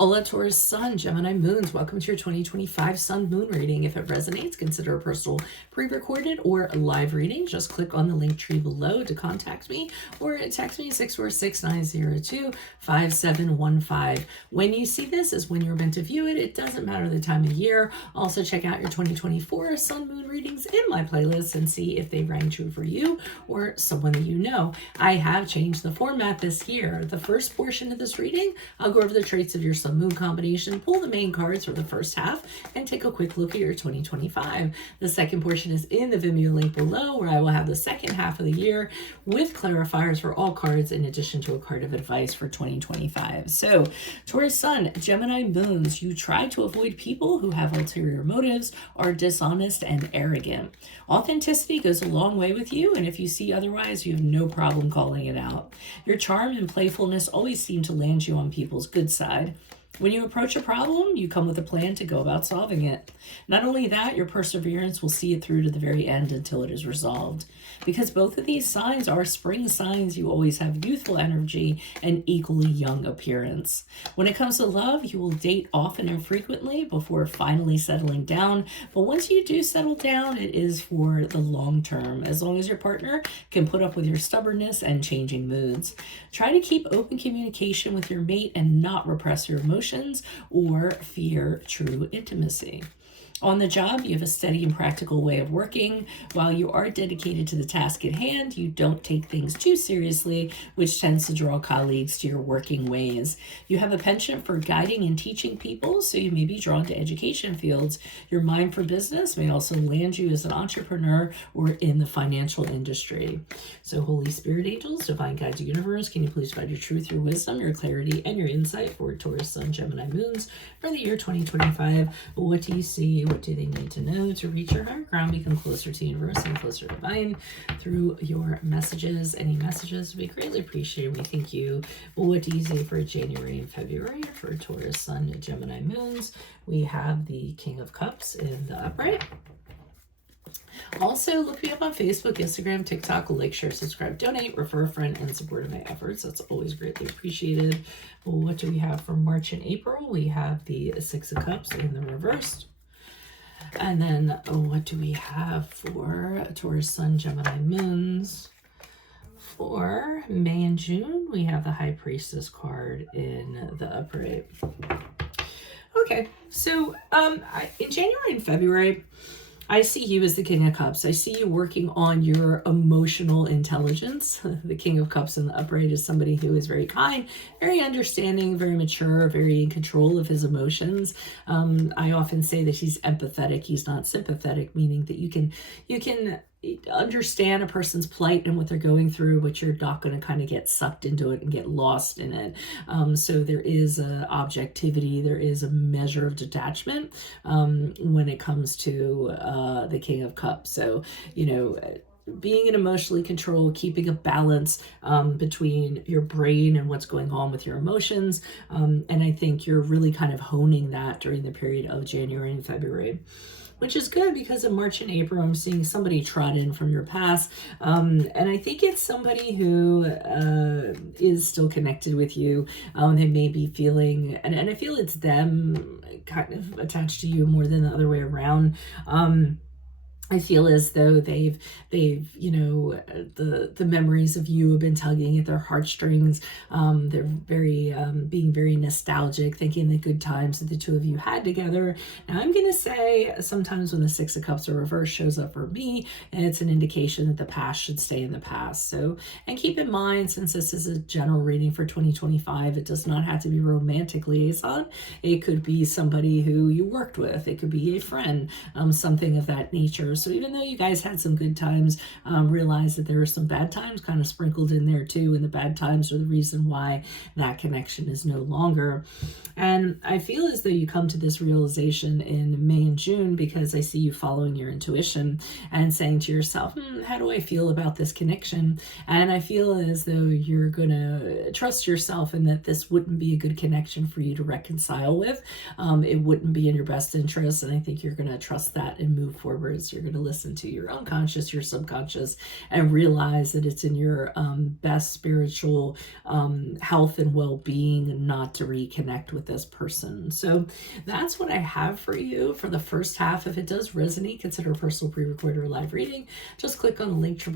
Hola Taurus Sun, Gemini Moons. Welcome to your 2025 Sun Moon reading. If it resonates, consider a personal pre-recorded or live reading. Just click on the link tree below to contact me or text me 646-902-5715. When you see this is when you're meant to view it. It doesn't matter the time of year. Also check out your 2024 Sun Moon readings in my playlist and see if they rang true for you or someone that you know. I have changed the format this year. The first portion of this reading, I'll go over the traits of your Sun Moon combination, pull the main cards for the first half, and take a quick look at your 2025. The second portion is in the Vimeo link below, where I will have the second half of the year with clarifiers for all cards, in addition to a card of advice for 2025. So, Taurus Sun, Gemini Moons, you try to avoid people who have ulterior motives, are dishonest and arrogant. Authenticity goes a long way with you, and if you see otherwise, you have no problem calling it out. Your charm and playfulness always seem to land you on people's good side. When you approach a problem, you come with a plan to go about solving it. Not only that, your perseverance will see it through to the very end until it is resolved. Because both of these signs are spring signs, you always have youthful energy and equally young appearance. When it comes to love, you will date often and frequently before finally settling down. But once you do settle down, it is for the long term, as long as your partner can put up with your stubbornness and changing moods. Try to keep open communication with your mate and not repress your emotions or fear true intimacy. On the job, you have a steady and practical way of working. While you are dedicated to the task at hand, you don't take things too seriously, which tends to draw colleagues to your working ways. You have a penchant for guiding and teaching people, so you may be drawn to education fields. Your mind for business may also land you as an entrepreneur or in the financial industry. So, Holy Spirit angels, divine guides, universe, can you please guide your truth, your wisdom, your clarity, and your insight for Taurus Sun, Gemini Moons for the year 2025? What do you see? What do they need to know to reach your higher ground, become closer to universe and closer to divine through your messages? Any messages would be greatly appreciated. We thank you. What do you see for January and February for Taurus Sun, Gemini Moons? We have the King of Cups in the upright. Also, look me up on Facebook, Instagram, TikTok. Like, share, subscribe, donate, refer a friend, and support my efforts. That's always greatly appreciated. What do we have for March and April? We have the Six of Cups in the reversed. And then what do we have for Taurus Sun, Gemini Moons? For May and June, we have the High Priestess card in the upright. Okay, so in January and February, I see you as the King of Cups. I see you working on your emotional intelligence. The King of Cups in the upright is somebody who is very kind, very understanding, very mature, very in control of his emotions. I often say that he's empathetic. He's not sympathetic, meaning that you can understand a person's plight and what they're going through, but you're not going to kind of get sucked into it and get lost in it. So there is a objectivity, there is a measure of detachment when it comes to the King of Cups. So, you know, being in emotionally control, keeping a balance between your brain and what's going on with your emotions. And I think you're really kind of honing that during the period of January and February, which is good because in March and April, I'm seeing somebody trot in from your past. And I think it's somebody who is still connected with you. They may be feeling, and I feel it's them kind of attached to you more than the other way around. I feel as though they've you know, the memories of you have been tugging at their heartstrings. They're very being very nostalgic, thinking the good times that the two of you had together. Now, I'm gonna say sometimes when the Six of Cups are reversed shows up for me, and it's an indication that the past should stay in the past. So, and keep in mind, since this is a general reading for 2025, it does not have to be romantic liaison. It could be somebody who you worked with. It could be a friend, something of that nature. So even though you guys had some good times, realize that there are some bad times kind of sprinkled in there too, and the bad times are the reason why that connection is no longer. And I feel as though you come to this realization in May and June because I see you following your intuition and saying to yourself, how do I feel about this connection? And I feel as though you're gonna trust yourself and that this wouldn't be a good connection for you to reconcile with. It wouldn't be in your best interest, and I think you're gonna trust that and move forward. So you're gonna listen to your unconscious, your subconscious, and realize that it's in your best spiritual health and well-being not to reconnect with with this person. So that's what I have for you for the first half. If it does resonate, consider a personal pre-recorded or live reading. Just click on the link tree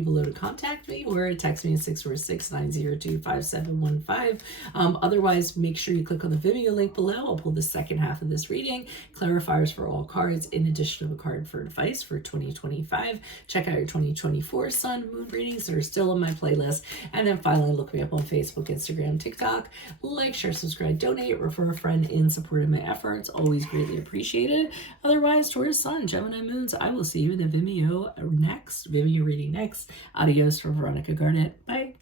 below to contact me, or text me at 646-902-5715. Otherwise, make sure you click on the Vimeo link below. I'll pull the second half of this reading, clarifiers for all cards, in addition to a card for advice for 2025. Check out your 2024 Sun Moon readings that are still on my playlist. And then finally, look me up on Facebook, Instagram, TikTok. Like, share, subscribe, donate, refer a friend in support of my efforts. Always greatly appreciated. Otherwise, Taurus Sun, Gemini Moons, I will see you in the Vimeo reading next. Adios from Veronica Garnett. Bye.